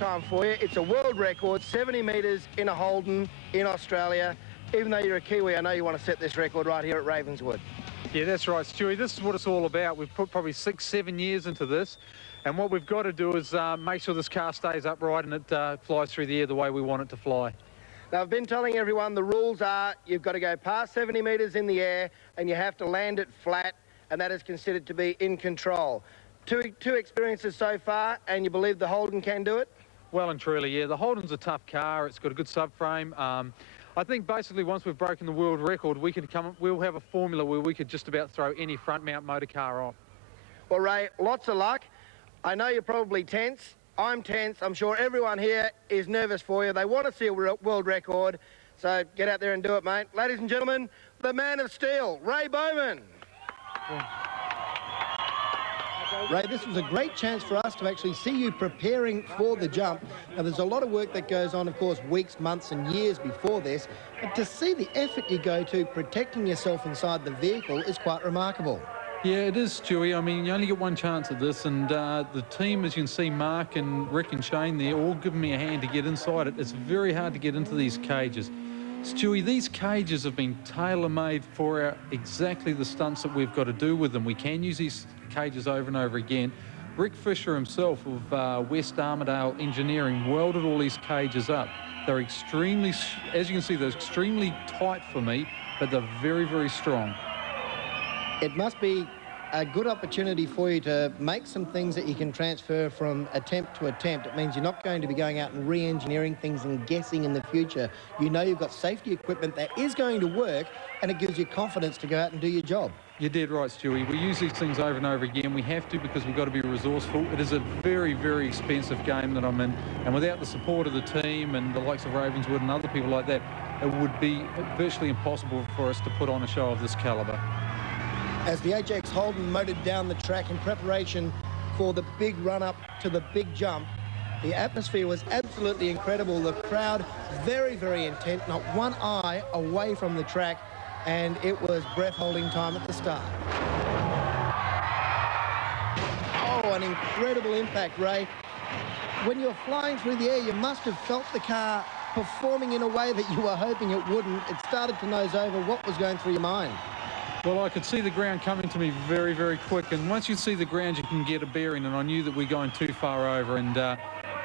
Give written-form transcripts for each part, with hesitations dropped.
time for you. It's a world record, 70 metres in a Holden in Australia. Even though you're a Kiwi, I know you want to set this record right here at Ravenswood. Yeah, that's right, Stewie. This is what it's all about. We've put probably 6-7 years into this, and what we've got to do is make sure this car stays upright and it flies through the air the way we want it to fly. Now, I've been telling everyone the rules are you've got to go past 70 metres in the air and you have to land it flat, and that is considered to be in control. Two experiences so far, and you believe the Holden can do it? Well and truly, yeah. The Holden's a tough car. It's got a good subframe. I think basically once we've broken the world record, we'll have a formula where we could just about throw any front mount motor car off. Well, Ray, lots of luck. I know you're probably tense. I'm tense. I'm sure everyone here is nervous for you. They want to see a world record. So get out there and do it, mate. Ladies and gentlemen, the man of steel, Ray Bowman. Yeah. Ray, this was a great chance for us to actually see you preparing for the jump. Now, there's a lot of work that goes on, of course, weeks, months and years before this. But to see the effort you go to protecting yourself inside the vehicle is quite remarkable. Yeah, it is, Stewie. I mean, you only get one chance at this, and the team, as you can see, Mark and Rick and Shane, they're all giving me a hand to get inside it. It's very hard to get into these cages. Stewie, these cages have been tailor-made for exactly the stunts that we've got to do with them. We can use these cages over and over again. Rick Fisher himself of West Armidale Engineering welded all these cages up. They're extremely, as you can see, they're extremely tight for me, but they're very, very strong. It must be a good opportunity for you to make some things that you can transfer from attempt to attempt. It means you're not going to be going out and re-engineering things and guessing in the future. You know you've got safety equipment that is going to work, and it gives you confidence to go out and do your job. You're dead right, Stewie. We use these things over and over again. We have to because we've got to be resourceful. It is a very, very expensive game that I'm in, and without the support of the team and the likes of Ravenswood and other people like that, it would be virtually impossible for us to put on a show of this calibre. As the HX Holden motored down the track in preparation for the big run-up to the big jump, the atmosphere was absolutely incredible. The crowd very, very intent, not one eye away from the track, and it was breath-holding time at the start. Oh, an incredible impact, Ray. When you're flying through the air, you must have felt the car performing in a way that you were hoping it wouldn't. It started to nose over. What was going through your mind? Well, I could see the ground coming to me very, very quick, and once you see the ground, you can get a bearing, and I knew that we're going too far over, and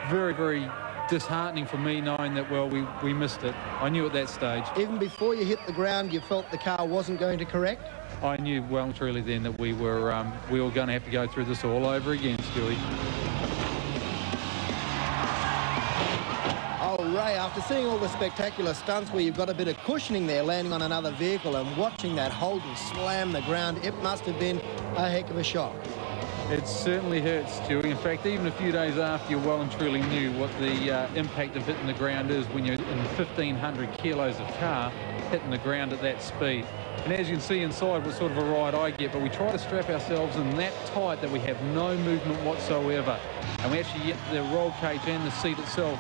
very, very disheartening for me knowing that, well, we missed it. I knew at that stage. Even before you hit the ground, you felt the car wasn't going to correct? I knew well and truly then that we were going to have to go through this all over again, Stewie. Oh, Ray, after seeing all the spectacular stunts where you've got a bit of cushioning there, landing on another vehicle and watching that Holden slam the ground, it must have been a heck of a shock. It certainly hurts, Stewie. In fact, even a few days after you well and truly knew what the impact of hitting the ground is when you're in 1,500 kilos of car hitting the ground at that speed. And as you can see inside, what sort of a ride I get, but we try to strap ourselves in that tight that we have no movement whatsoever. And we actually get the roll cage and the seat itself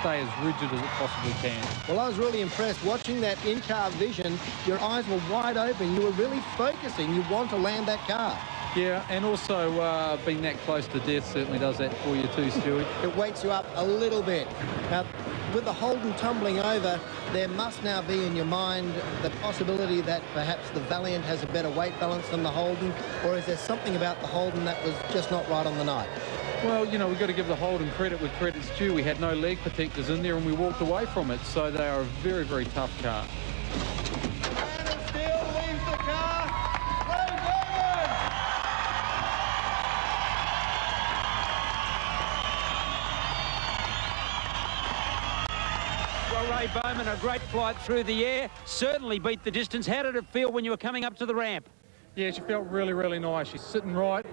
stay as rigid as it possibly can. Well, I was really impressed watching that in-car vision. Your eyes were wide open. You were really focusing. You want to land that car. Yeah, and also being that close to death certainly does that for you too, Stewie. It wakes you up a little bit. Now, with the Holden tumbling over, there must now be in your mind the possibility that perhaps the Valiant has a better weight balance than the Holden, or is there something about the Holden that was just not right on the night? Well, you know, we've got to give the Holden credit where credit's due. We had no leg protectors in there and we walked away from it, so they are a very, very tough car. Man of Steel leaves the car. Ray Bowman! Well, Ray Bowman, a great flight through the air, certainly beat the distance. How did it feel when you were coming up to the ramp? Yeah, she felt really, really nice. She's sitting right.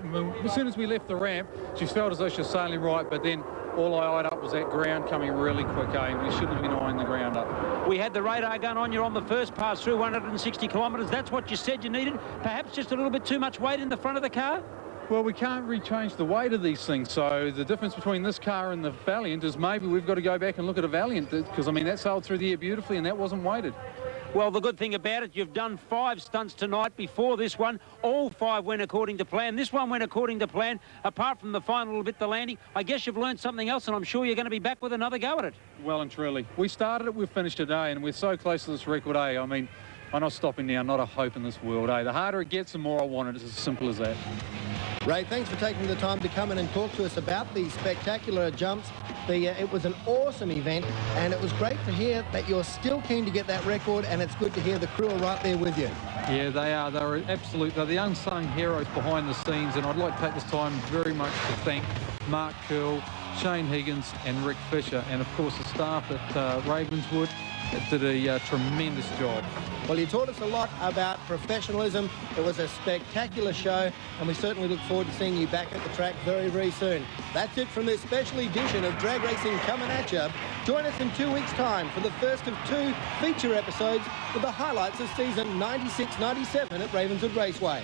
As soon as we left the ramp, she felt as though she was sailing right, but then all I eyed up was that ground coming really quick, eh? We shouldn't have been eyeing the ground up. We had the radar gun on you on the first pass through 160 kilometres. That's what you said you needed? Perhaps just a little bit too much weight in the front of the car? Well, we can't rechange the weight of these things, so the difference between this car and the Valiant is maybe we've got to go back and look at a Valiant, because, I mean, that sailed through the air beautifully and that wasn't weighted. Well, the good thing about it, you've done 5 stunts tonight before this one. All 5 went according to plan. This one went according to plan, apart from the final little bit, the landing. I guess you've learned something else, and I'm sure you're going to be back with another go at it. Well and truly. We started it, we've finished it, eh? And we're so close to this record, eh? I mean, I'm not stopping now, not a hope in this world, eh? The harder it gets, the more I want it. It's as simple as that. Ray, thanks for taking the time to come in and talk to us about these spectacular jumps. It was an awesome event, and it was great to hear that you're still keen to get that record, and it's good to hear the crew are right there with you. Yeah, they are. They're the unsung heroes behind the scenes, and I'd like to take this time very much to thank Mark Curl, Shane Higgins and Rick Fisher, and of course the staff at Ravenswood did a tremendous job. Well, you taught us a lot about professionalism. It was a spectacular show, and we certainly look forward to seeing you back at the track very, very soon. That's it from this special edition of Drag Racing Coming At Ya. Join us in 2 weeks' time for the first of 2 feature episodes with the highlights of season 96-97 at Ravenswood Raceway.